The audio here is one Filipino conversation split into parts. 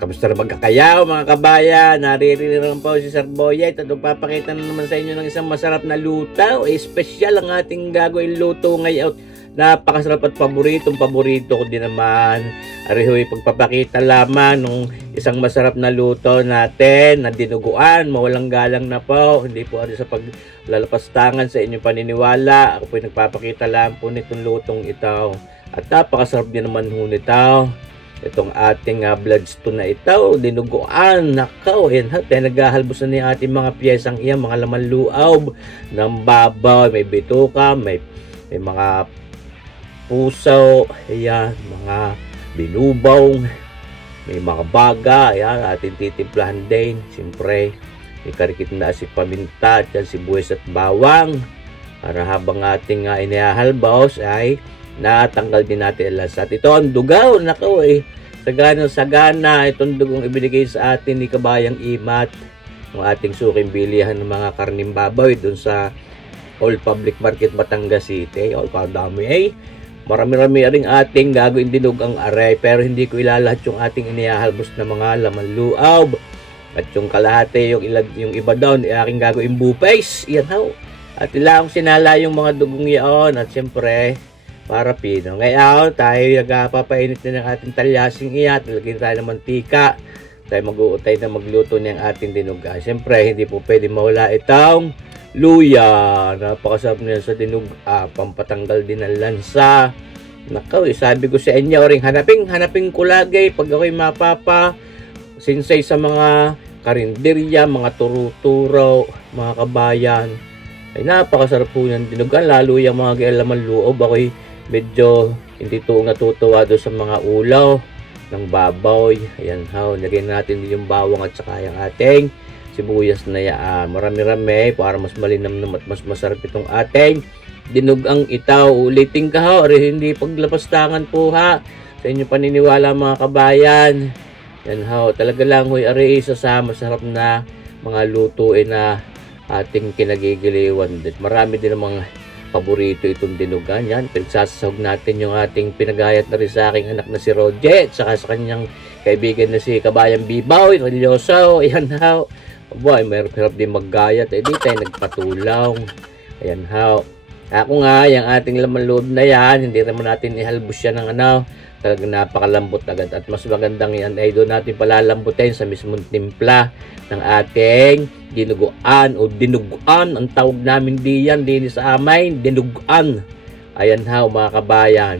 Kamusta na magkakayaw mga kabayan? Naririnig naman po si Sir Boyet at magpapakita na naman sa inyo ng isang masarap na luto. Espesyal ang ating gagawin luto ngayon. Napakasarap at paborito ko din naman. Arihoy pagpapakita lamang ng isang masarap na luto natin na dinuguan. Mawalang galang na po. Hindi po ano sa paglalapastangan sa inyong paniniwala. Ako po nagpapakita lang po nitong lutong ito. At napakasarap din naman ho nito. Itong ating bloodstone na ito, dinuguan, nakaw, yan ha, naghahalbos na ni ating mga piyesang iyan, mga laman luaw ng babaw, may bituka, may mga puso, ayan, mga binubaw, may mga baga, ayan, ating titimplahan din, siyempre, may karikit na si paminta, at yan, sibuyas at bawang, para habang ating inihahalbos ay natanggal din natin ang lasat. Ito ang dugaw, nako sagana itong dugong ibinigay sa atin ni Kabayang Imat, ng ating suking bilihan ng mga karning baboy dun sa All Public Market Batangas City. O kadami marami-rami ring ating gagawin dinugang aray, pero hindi ko ilalahat yung ating inihahalbos na mga laman luaw at yung kalahati, yung iba down aking gagawin bupays, yan ho, at ilang sinala yung mga dugong yaon at siyempre para pino. Ngayon, tayo nagpapainit na ng ating talyasing iyan. Talagyan tayo ng mantika. Tayo mag-uutay na magluto ng ating dinuga. Siyempre, hindi po pwede mawala itong luya. Napakasarap nila sa dinuga. Pampatanggal din ng lansa. Nakaw, sabi ko sa inyo, ring hanaping kulagay. Pag ako'y mapapa, sinsay sa mga karinderya, mga turo-turo, mga kabayan. Ay napakasarap po ng dinuga. Lalo yung mga galaman loob. Ako'y medyo hindi natutuwa doon sa mga ulaw ng baboy. Ayan ho, lagyan natin yung bawang at saka yung ating sibuyas na yaan. Marami-rami para mas malinamnam at mas masarap itong ating dinugang itaw. Ulitin ka ho, hindi paglapastangan po ha sa inyong paniniwala mga kabayan. Yan ho, talaga lang ho, isa sa masarap na mga lutuin na ating kinagigiliwan. Marami din namang paborito itong dinugan. Yan, pinagsasahog natin yung ating pinagayat na rin sa aking anak na si Roget, saka sa kanyang kaibigan na si Kabayang Bibaw, Religyoso. Ayan ha. Boy, mayroon din maggayat. Di tayo nagpatulaw. Ayan ha. Ako nga, yung ating laman loob na yan, hindi naman natin ihalbos yan ng talagang napakalambot agad. At mas magandang yan ay doon natin palalambutin sa mismong timpla ng ating dinuguan o dinuguan. Ang tawag namin diyan din sa amin, dinuguan. Ayan ha mga kabayan.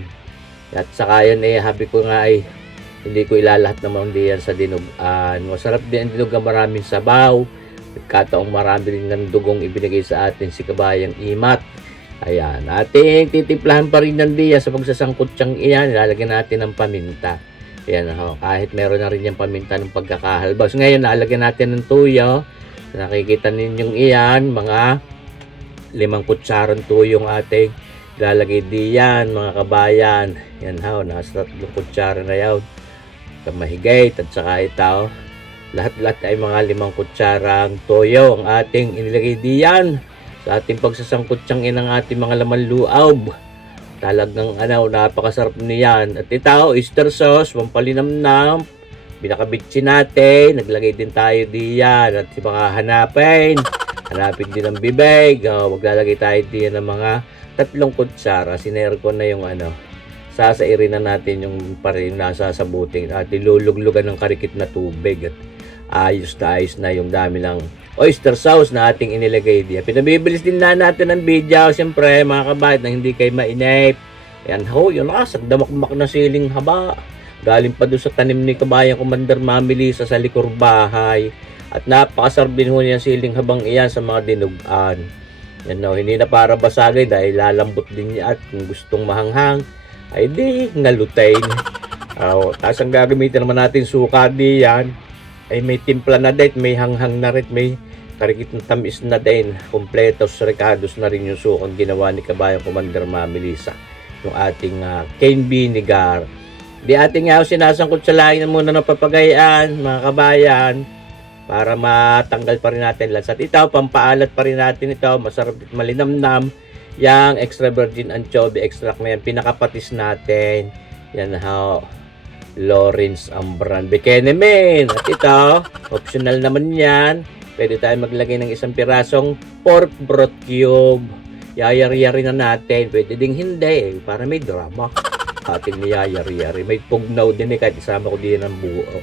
At saka yan habi ko nga hindi ko ilalahat naman diyan sa dinuguan. Masarap din ang dinuguan, maraming sabaw. Kataong marami rin ng dugong ibinigay sa atin si Kabayang Imat. Ayan, ating titimplahan pa rin ng diya sa pagsasangkot siyang iyan. Lalagyan natin ng paminta. Ayan ho, kahit meron na rin yung paminta ng pagkakahalbas. Ngayon, lalagyan natin ng tuyo. Nakikita ninyong iyan, mga 5 kutsarang tuyong ating lalagay diyan, mga kabayan. Yan ho, nasa 3 kutsara na yun. Kamahigay, at saka ito. Lahat-lahat ay mga 5 kutsarang tuyo ang ating inilagay diyan sa ating pagsasangkot siyang ng ating mga laman luaw. Talagang napakasarap niyan. At ito, oyster sauce, pampalinamnam. Binakabitsin natin. Naglagay din tayo diyan. At mga hanapin din ang bibig. Maglalagay tayo diyan ng mga 3 kutsara. Siner ko na yung sasairin na natin yung parin nasa sabuting. At iluluglugan ng karikit na tubig. At ayos na yung dami ng oyster sauce na ating inilagay diyan. Pinabibilis din na natin ang video, siyempre mga kabayan, na hindi kayo mainip. Ayan ho, yun damakmak na siling haba. Galing pa doon sa tanim ni Kabayang Commander Mamilisa sa likor bahay. At napakasarap din ho niya siling habang iyan sa mga dinugan. Yan ho, hindi na para basagay dahil lalambot din niya, at kung gustong mahanghang ay di ngalutayin. Tapos ang gagamitin naman natin suka diyan ay may timpla na din, may hanghang na rin, may karikit ng tamis na din, kompletos recados na rin yung sukang ginawa ni Kabayang Commander Mamilisa, yung ating cane vinegar. Di ating sinasangkot sa laing muna ng papagayaan mga kabayan para matanggal pa rin natin lansat. Ito, pampaalat pa rin natin ito, masarap at malinamnam. Yang extra virgin anchovy extract na yan, pinakapatis natin. Yan ho. Lawrence ang brand. Bekenemen. At ito, optional naman yan. Pwede tayo maglagay ng isang pirasong pork broth cube. Yayari-yari na natin. Pwede ding hindi para may drama. Ating niyayari-yari. May pugnaw din kahit isama ko din ang buo.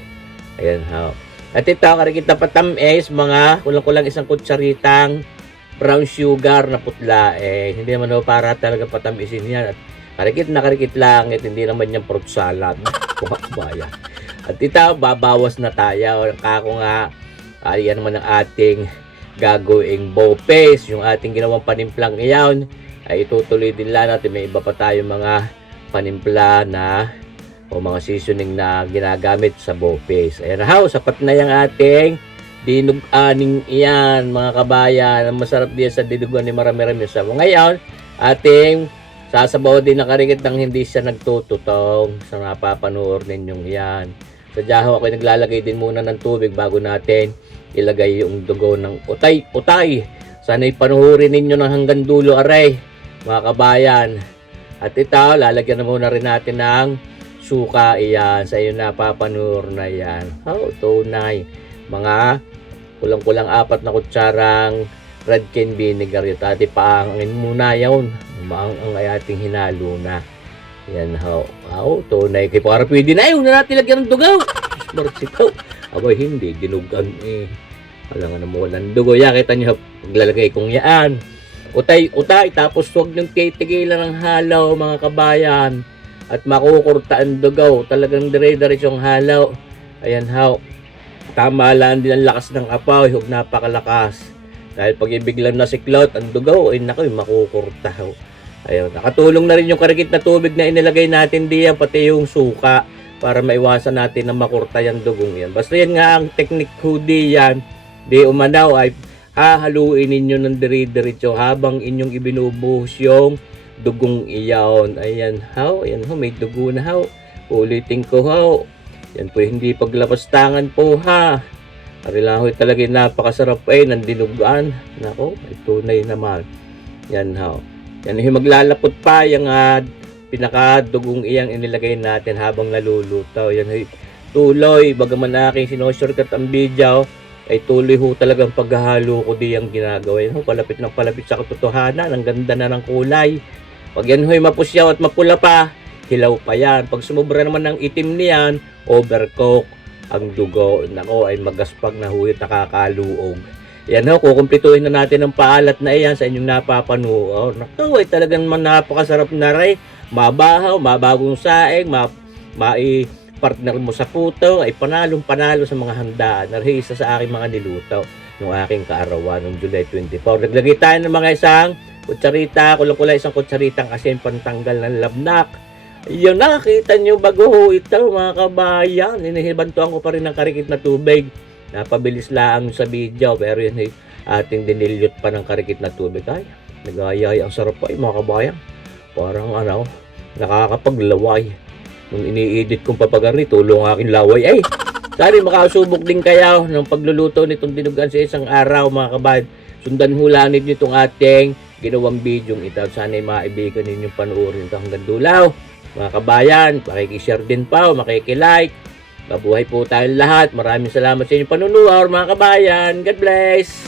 Ayan ha. At ito, karikita patamis, mga kulang-kulang isang kutsaritang brown sugar na putla. Hindi naman para talaga patamisin yan. At karikit lang. At hindi naman yung fruit salad. Kumabaya. At ito, babawas na tayo. Kako nga, yan naman ang ating gagawing bow paste. Yung ating ginawang panimplang iyon ay itutuloy din lang natin. May iba pa tayo mga panimpla na o mga seasoning na ginagamit sa bow paste. Ayan na, sapat na yung ating dinug-aning iyan, mga kabayan. Masarap din sa dinuguan ni marami-rami sa ngayon. Ating sasabaw din na karikit nang hindi siya nagtututong sa napapanood ninyong yan. Sadya ako naglalagay din muna ng tubig bago natin ilagay yung dugo ng utay. Sana'y panuhurin ninyo ng hanggang dulo, aray, mga kabayan. At ito, lalagyan na muna rin natin ng suka iyan sa iyo napapanood na yan. Tunay. Mga kulang-kulang 4 na kutsarang red cane vinegar yun. At ipaangin muna yun. Ang ating hinalo na. Yan tunay. Kaya para pwede na yun na natin lagyan ng dugaw. Smart sitaw. Abay hindi, dinugan Alam nga na mo walang dugo. Kita nyo, paglalagay kong yaan. Utay, tapos huwag nang titigilan ng halaw, mga kabayan. At makukurta ang dugaw. Talagang dire-diretsyong halaw. Ayan Tama lang din ang lakas ng apaw. Huwag napakalakas. Dahil pag ibiglang nasiklot ang dugaw, makukurta. Ayun, nakatulong na rin yung karikit na tubig na inilagay natin diyan, pati yung suka para maiwasan natin na makurta yung dugong yan. Basta yan nga ang technique ko diyan. Di umanaw ay hahaluin ninyo ng dire-diretso habang inyong ibinubuhos yung dugong iyon. Ayan may dugo na Ulitin ko Yan po hindi paglapastangan po Arilahoy talaga napakasarap ng dinugan. Nako, ay tunay naman. Yan Yan yung maglalapot pa yung pinakadugong iyang inilagay natin habang naluluto. Yan tuloy, bagaman aking sinushortcut ang video, ay tuloy talagang paghahalo ko diyang ginagawa. Yan palapit ng palapit sa katotohanan. Ang ganda na ng kulay. Pag yan mapusyaw at mapula pa, hilaw pa yan. Pag sumubra naman ng itim niyan, overcook ang dugo. Nako, ay magaspag na huyot nakakaluog. Yan kukumpletuhin na natin ang paalat na iyan sa inyong napapanood. Naku, ay talagang napakasarap na rin. Mabahaw, mabagong saing, partner mo sa puto, ay panalong-panalo sa mga handaan. Isa sa aking mga niluto ng aking kaarawan noong July 24. Naglagay tayo ng mga isang kutsarita, kulang-kulay isang kutsaritang asin pantanggal ng labnak. Yun, nakita nyo bago ito, mga kabayan. Inihibantuan ko pa rin ng karikit na tubig. Napabilis lang sa video, pero yun ating dinilyot pa ng karikit na tubig. Ay, nagayay, ang sarap pa mga kabayan. Parang nakakapaglaway. Nung ini-edit kong papagari, tulong aking laway. Ay, sorry, makasubok din kayo ng pagluluto nitong dinugan sa isang araw, mga kabayan. Sundan hulanit nyo itong ating ginawang video ito. Sana'y maibigan ninyong panuorin ito hanggang dulaw. Mga kabayan, makikishare din pa, makikilike. Mabuhay po tayong lahat. Maraming salamat sa inyong panunood, mga kabayan. God bless!